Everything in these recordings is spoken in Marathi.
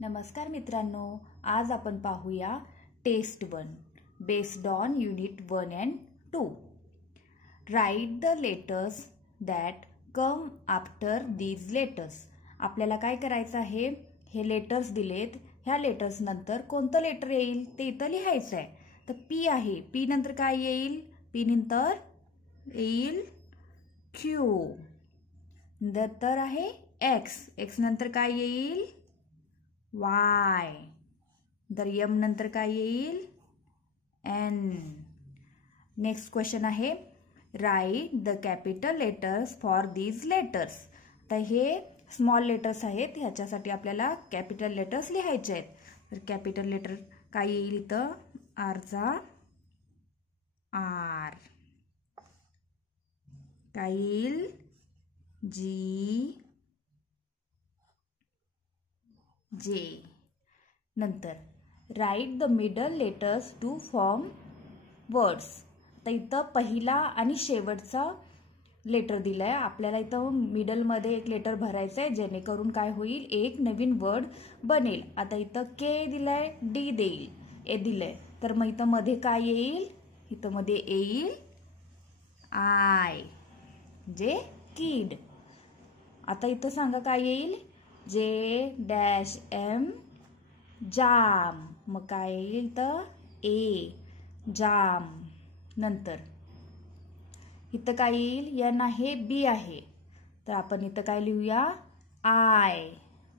नमस्कार मित्रांनो, आज आपण पाहूया test 1 based on unit 1 and 2. Write the letters that come after these letters. आपल्याला काय करायचं आहे, हे लेटर्स दिलेत, ह्या लेटर्स नंतर कोणतं लेटर येईल ते इथं लिहायचं आहे. तर पी आहे, पी नंतर काय येईल, पी नंतर येईल क्यू. नंतर आहे एक्स, एक्स नंतर काय येईल वाय. तर यम नंतर काय येईल एन. नेक्स्ट क्वेश्चन आहे write the capital letters for these letters. तर हे स्मॉल लेटर्स आहेत, ह्याच्यासाठी आपल्याला कॅपिटल लेटर्स लिहायचे आहेत. तर कॅपिटल लेटर काय येईल इथं, आरचा आर, काय येईल जी जे. नंतर write the middle letters to form words. तर इथं पहिला आणि शेवटचा लेटर दिलाय आपल्याला. इथं मिडलमध्ये एक लेटर भरायचं आहे, जेणेकरून काय होईल, एक नवीन वर्ड बनेल. आता इथं के दिलाय, डी देईल, ए दिलंय, तर मग इथं मध्ये काय येईल, इथं मध्ये येईल आय, जे किड. आता इथं सांगा काय येईल, जे डॅश एम जाम. मग काय येईल तर ए जाम. नंतर इथं काय येईल, एन आहे, बी आहे, तर आपण इथं काय लिहूया आय,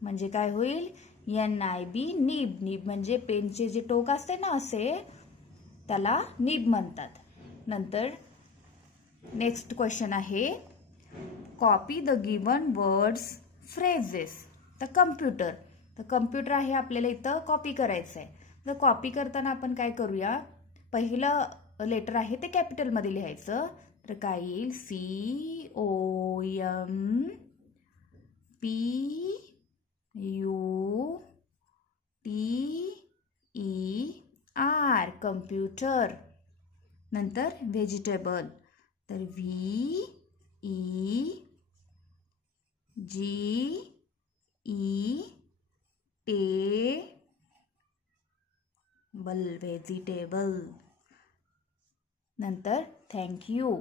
म्हणजे काय होईल N I B, nib. Nib म्हणजे पेनचे जे टोक असते ना असे, त्याला निब म्हणतात. नंतर नेक्स्ट क्वेश्चन आहे copy the given words phrases. तर कम्प्युटर, तर कम्प्युटर आहे आपल्याला इथं कॉपी करायचं आहे. तर कॉपी करताना आपण काय करूया, पहिलं लेटर आहे ते कॅपिटल मध्ये लिहायचं. तर काय येईल C O M P U T E R, computer. नंतर व्हेजिटेबल, तर V E G E table, vegetable. नंतर thank you,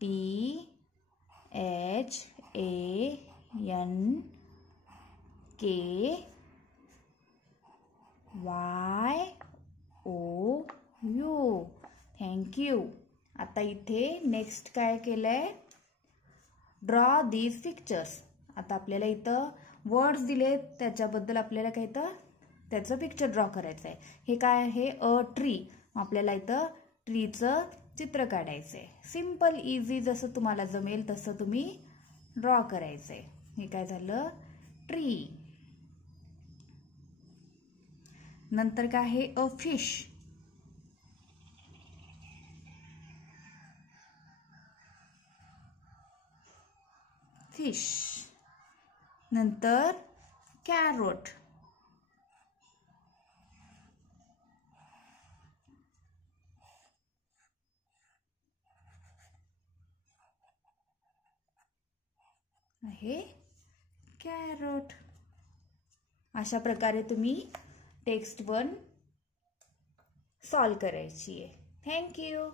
T H A N K Y O U, thank you. आता इथे नेक्स्ट काय केलंय, ड्रॉ दीज पिक्चर्स. आता आपल्याला इथं वर्ड्स दिले, त्याच्याबद्दल आपल्याला काय तर त्याचं पिक्चर ड्रॉ करायचं आहे. हे काय आहे, अ ट्री. आपल्याला इथं ट्रीचं चित्र काढायचं आहे. सिम्पल इझी, जसं तुम्हाला जमेल तसं तुम्ही ड्रॉ करायचं आहे. हे काय झालं, ट्री. नंतर काय आहे, अ फिश. फिश. नंतर कॅरोट. आहे कॅरोट. अशा प्रकारे तुम्ही टेक्स्ट 1 सॉल्व करायची आहे. थँक्यू.